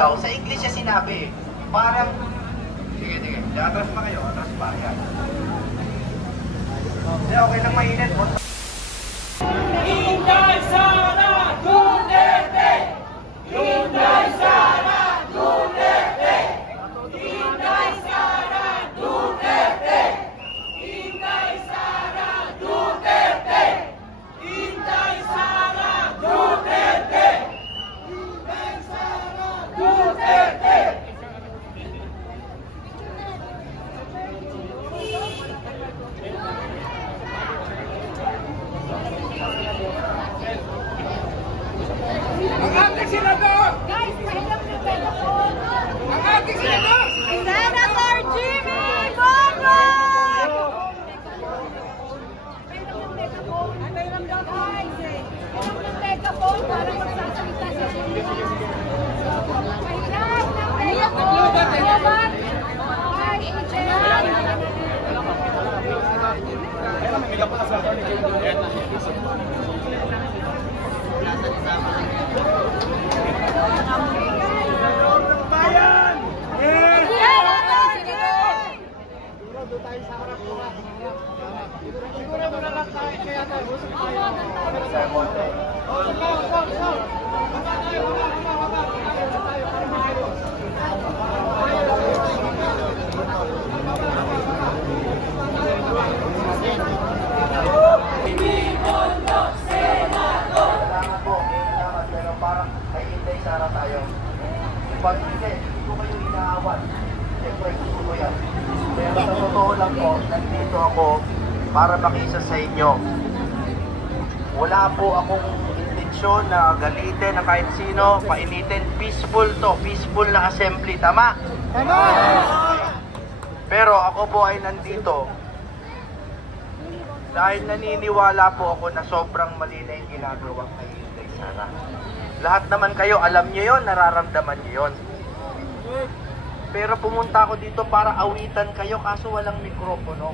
daw, sa English siya sinabi. Parang, sige, atras pa kayo, atras pa. Yan. Hindi, okay lang mainit. Inday Sara Duterte! Inday Sara Duterte! Inday Sara Duterte! Inday Sara Duterte! Inday Sara Duterte! Inday Sara Duterte! Ang ating senador! Guys, pahilang niyo telephone! Ang ating senador! Senator Jimmy Bongo! Pahiram ng telephone. Ay, pahiram daw guys eh. Pahiram ng telephone para magsasalita sa Jimmy. Pahiram ng telephone. Yaman! Ay, Ichen! Bayan! Doon tayo sa harap ko. Siguro mo na lang tayo kaya tayo. Pero parang ay Inday Sara tayo. Pag hindi ko kayo inaawan. Siyempre gusto ko yan. Pero sa totoo lang po, nandito ako para makisa sa inyo. Wala po akong intensyon na galitin na kahit sino, painitin. Peaceful to, peaceful na assembly. Tama? Tama! Pero ako po ay nandito dahil naniniwala po ako na sobrang mali na yung ginagawa kay Inday Sara. Lahat naman kayo, alam nyo yon, nararamdaman nyo yon. Pero pumunta ako dito para awitan kayo kaso walang mikropono.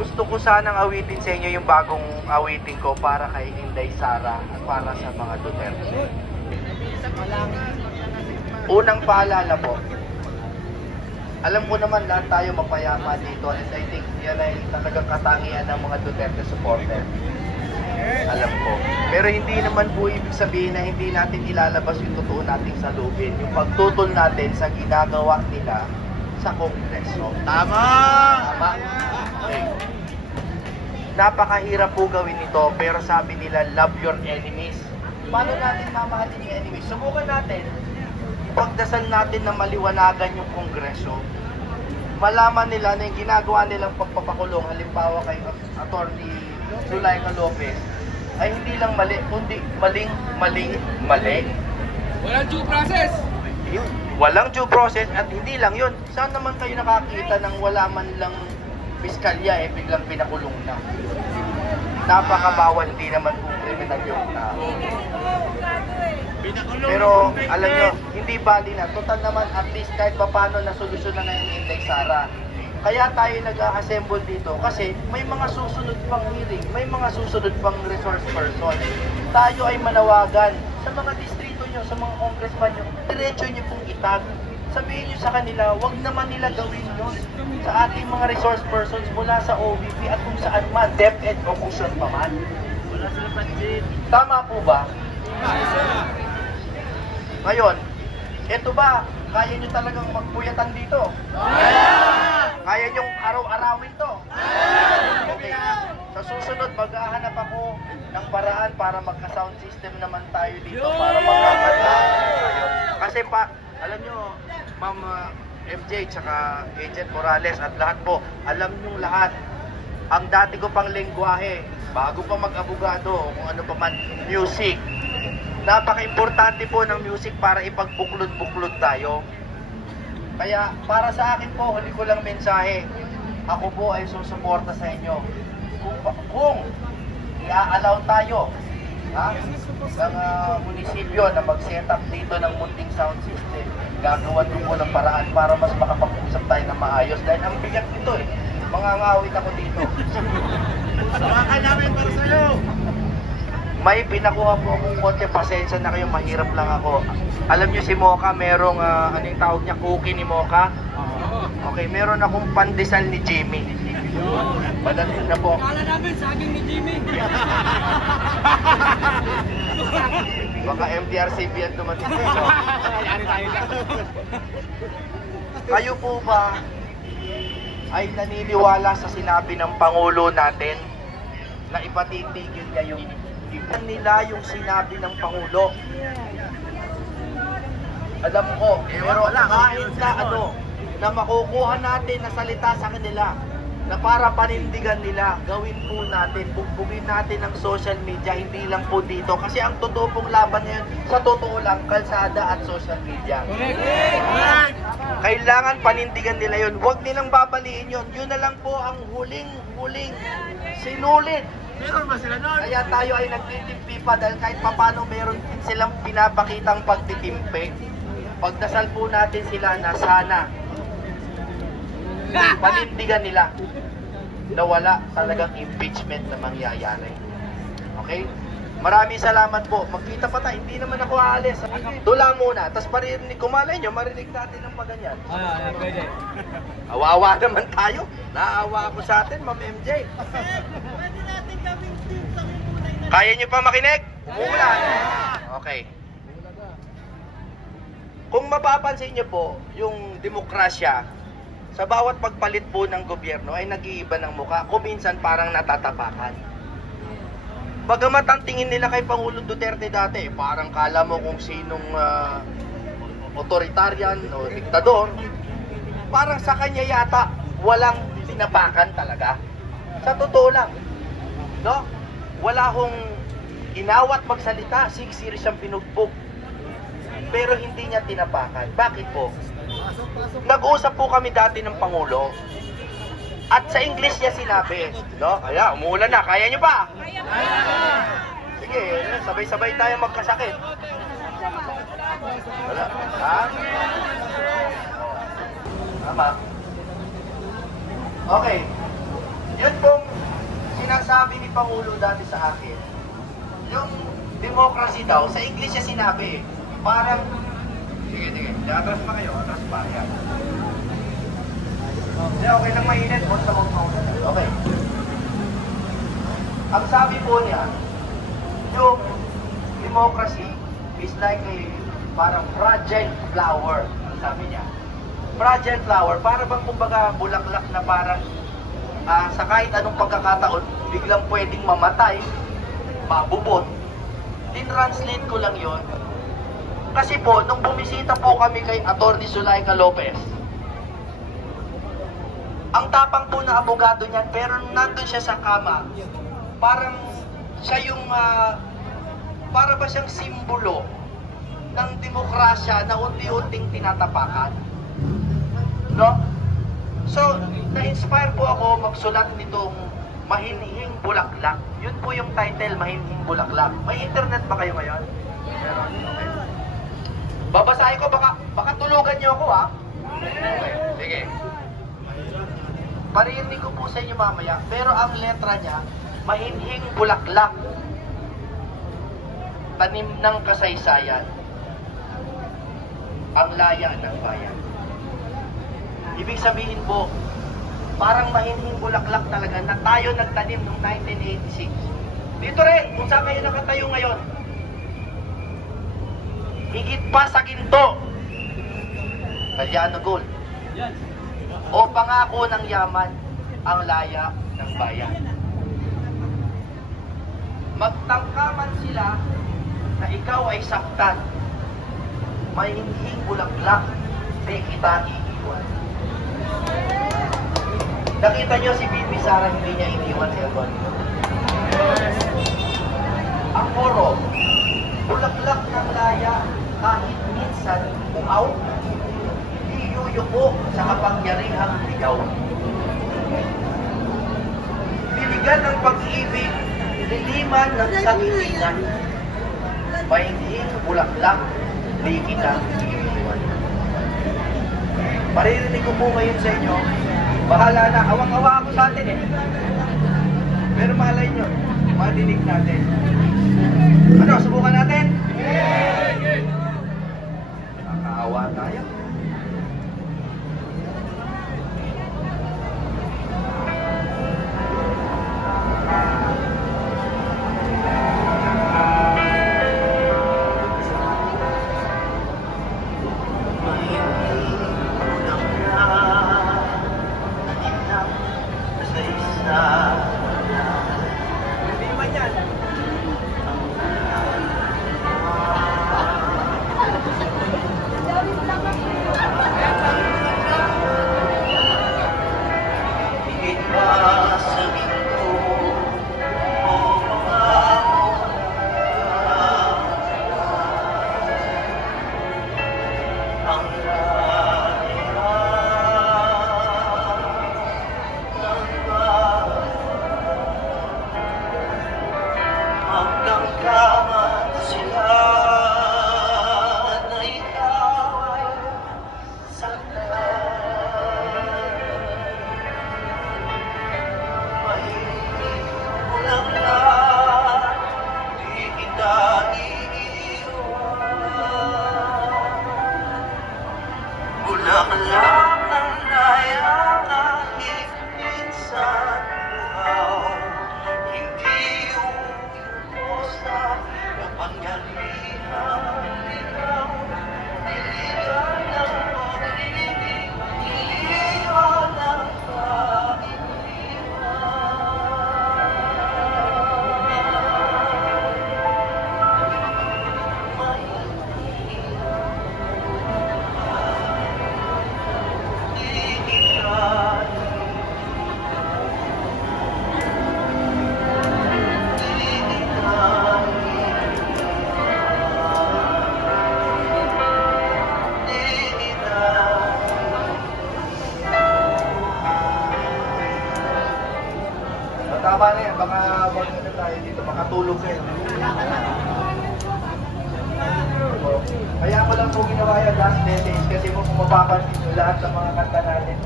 Gusto ko sanang awitin sa inyo yung bagong awitin ko para kay Inday Sara at para sa mga Duterte. Unang paalala po, alam ko naman lahat tayo mapayapa dito and I think yan ay talagang katangian ng mga Duterte supporter. Alam ko. Pero hindi naman po ibig sabihin na hindi natin ilalabas yung totoo nating salubin. Yung pagtutol natin sa ginagawa nila sa Kongreso. Tama! Tama? Okay. Napakahirap po gawin ito pero sabi nila love your enemies. Paano natin mamahalin yung enemies? Subukan natin. Ipagdasal natin na maliwanagan yung Kongreso. Malaman nila na yung ginagawa nilang pagpapakulong, halimbawa kay Attorney Zulaika Lopez, ay hindi lang mali, kundi mali. Walang due process! Walang due process at hindi lang yun. Saan naman kayo nakakita ng wala man lang piskalya biglang pinakulong na? Napakabawal, hindi naman po kriminal yung tao. Pero alam nyo, hindi bali na. Total naman at least kahit paano na solusyon na ngayon ni Inday Sara. Kaya tayo nag-assemble dito kasi may mga susunod pang hearing, may mga susunod pang resource person. Tayo ay manawagan sa mga distrito nyo, sa mga congressman nyo, diretso nyo pong itag. Sabihin nyo sa kanila, wag naman nila gawin yun sa ating mga resource persons mula sa OVP at kung saan man, DepEd o kung saan pa man. Wala sila pansin. Tama po ba? Ngayon, eto ba, kaya nyo talagang magpuyatan dito? Kaya nyo araw-arawin to? Okay. Sa susunod, maghahanap ako ng paraan para magka-sound system naman tayo dito para magkakanta tayo. Kasi pa, alam nyo, Ma'am MJ, tsaka Agent Morales at lahat po, alam nyo lahat, ang dati ko pang lengguwahe, bago pa mag-abogado, kung ano pa man, music. Napaka-importante po ng music para ipagbuklod-buklod tayo. Kaya para sa akin po, huli ko lang mensahe, ako po ay susuporta sa inyo. Kung i-allow tayo ng munisipyo na mag-set up dito ng munting sound system, gagawan ko po ng paraan para mas makapag-usap tayo na maayos. Dahil ang bigat nito mga ngawit ako dito. Samakan namin para sa'yo! May pinakuha po akong konti, pasensya na kayo, mahirap lang ako. Alam niyo si Mocha, merong, ano yung tawag niya, cookie ni Mocha? Okay, meron akong pandesal ni Jimmy. Padalhin na po. Kala namin, saging ni Jimmy. Baka MTRCB yan dumating dito. Yari tayo dyan. Kayo po ba ay naniniwala sa sinabi ng Pangulo natin na ipatitigil niya yung iban nila yung sinabi ng Pangulo? Alam ko, pero kahit na ano, na makukuha natin na salita sa kanila, na para panindigan nila, gawin po natin, bugbugin natin ang social media, hindi lang po dito. Kasi ang totoo pong laban ngayon, sa totoo lang, kalsada at social media. Kailangan panindigan nila yun. Huwag nilang babaliin yun. Yun na lang po ang huling sinulit. Meron ba sila nun? Kaya tayo ay nagtitimpi pa dahil kahit papano meron din silang pinapakitang pagtitimpi. Pagdasal po natin sila na sana panindigan nila na wala talagang impeachment na mangyayari. Okay? Maraming salamat po. Magkita pa tayo. Hindi naman ako aalis. Tula muna. Tapos parinig, kumalay nyo, marinig natin ng paganyan. Pwede. Awawa naman tayo. Naawa ako sa atin, Ma'am MJ. Pwede natin gawing team sa kulay na. Kaya nyo pa makinig? Umuulan. Okay. Kung mapapansin nyo po, yung demokrasya, sa bawat pagpalit po ng gobyerno ay nag-iiba ng mukha. Kung minsan parang natatapakan. Bagamat ang tingin nila kay Pangulong Duterte dati, parang kala mo kung sinong authoritarian o diktador, parang sa kanya yata walang tinapakan talaga. Sa totoo lang. No? Wala hong inawat magsalita, siksir siyang pinugbog. Pero hindi niya tinapakan. Bakit po? Nag-usap po kami dati ng Pangulo. At sa English niya sinabi, no? Kaya, umuulan na. Kaya niyo ba? Kaya Sige, sabay-sabay tayo magkasakit. Wala. Ha? Tama. Okay. Yun pong sinasabi ni Pangulo dati sa akin. Yung democracy daw, sa English niya sinabi, parang, sige, atras pa kayo, atras pa, yan. Hindi, okay lang mainit, huwag sa mga. Okay. Ang sabi po niya, yung democracy is like a parang fragile flower, sabi niya. Fragile flower, para bang kumbaga bulaklak na parang sa kahit anong pagkakataon, biglang pwedeng mamatay, mabubot. Tin-translate ko lang yon. Kasi po, nung bumisita po kami kay Atty. Zulaika Lopez, ang tapang po na abogado niyan, pero nandun siya sa kama, parang siya yung, para ba siyang simbolo ng demokrasya na unti-unting tinatapakan. No? So, na-inspire po ako magsulat nitong Mahinhing Bulaklak. Yun po yung title, Mahinhing Bulaklak. May internet ba kayo ngayon? Meron. Okay. Babasahin ko, baka tulugan niyo ako, ha? Okay, sige. Parinig ko po sa inyo mamaya, pero ang letra niya, Mahinhing Bulaklak. Tanim ng kasaysayan. Ang laya ng bayan. Ibig sabihin po, parang mahinhing bulaklak talaga na tayo nagtanim noong 1986. Dito rin, kung saan kayo nakatayo ngayon, higit pa sa ginto, Kalyano Gold, o pangako ng yaman, ang laya ng bayan. Magtangkaman sila na ikaw ay saktan, mahinhing bulaklak, di kita iiwan. Nakita nyo si Bibi Sara, hindi niya iniwan si Antonio. Ang puro, bulaklak ng laya, kahit minsan uaw, iyuyuko sa kapangyarihang ligaw. Biligan ng pag-ibig, liliman ng sangitingan, mahinhing bulaklak, di kita iiwan. Maririnig ko po ngayon sa inyo, bahala na, awang-awa ako sa atin eh. Pero malay nyo, madinig natin. Ano, subukan natin? Nakakaawa tayo. Tama na yan, baka wag na tayo dito, makatulog kayo. Kaya ko lang po ginawa yan last decades kasi kung mapapansin nyo lahat sa mga kanta natin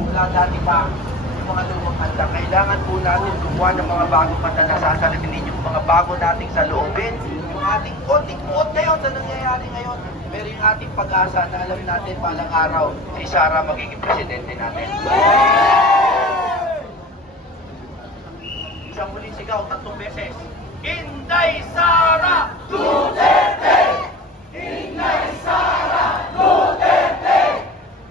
mula dati pa yung mga lumang kanta, kailangan po natin gumawa ng mga bagong kanta na sasalinin yung mga bago nating sa loobin, yung ating konting-kuot ngayon na nangyayari ngayon, pero yung ating pag-asa na alam natin palang araw si Sara magiging presidente natin. Isang muling sigaw, 3 beses. Inday Sara Duterte! Inday Sara Duterte!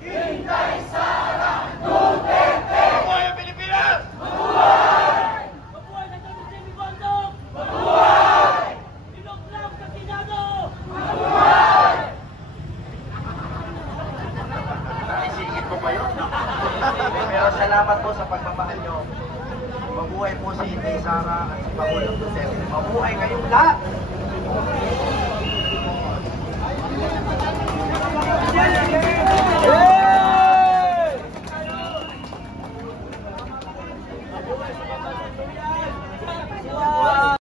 Inday Sara Duterte! Mabuhay ang Pilipinas! Mabuhay! Mabuhay na kami Jimmy Bondok! Mabuhay! Pinoklam sa Senado! Mabuhay! Naisingit ko pa yun. Pero salamat po sa pagmamahal nyo. Mabuhay po si Inday Sara at si Pangulong Duterte. Mabuhay kayong lahat!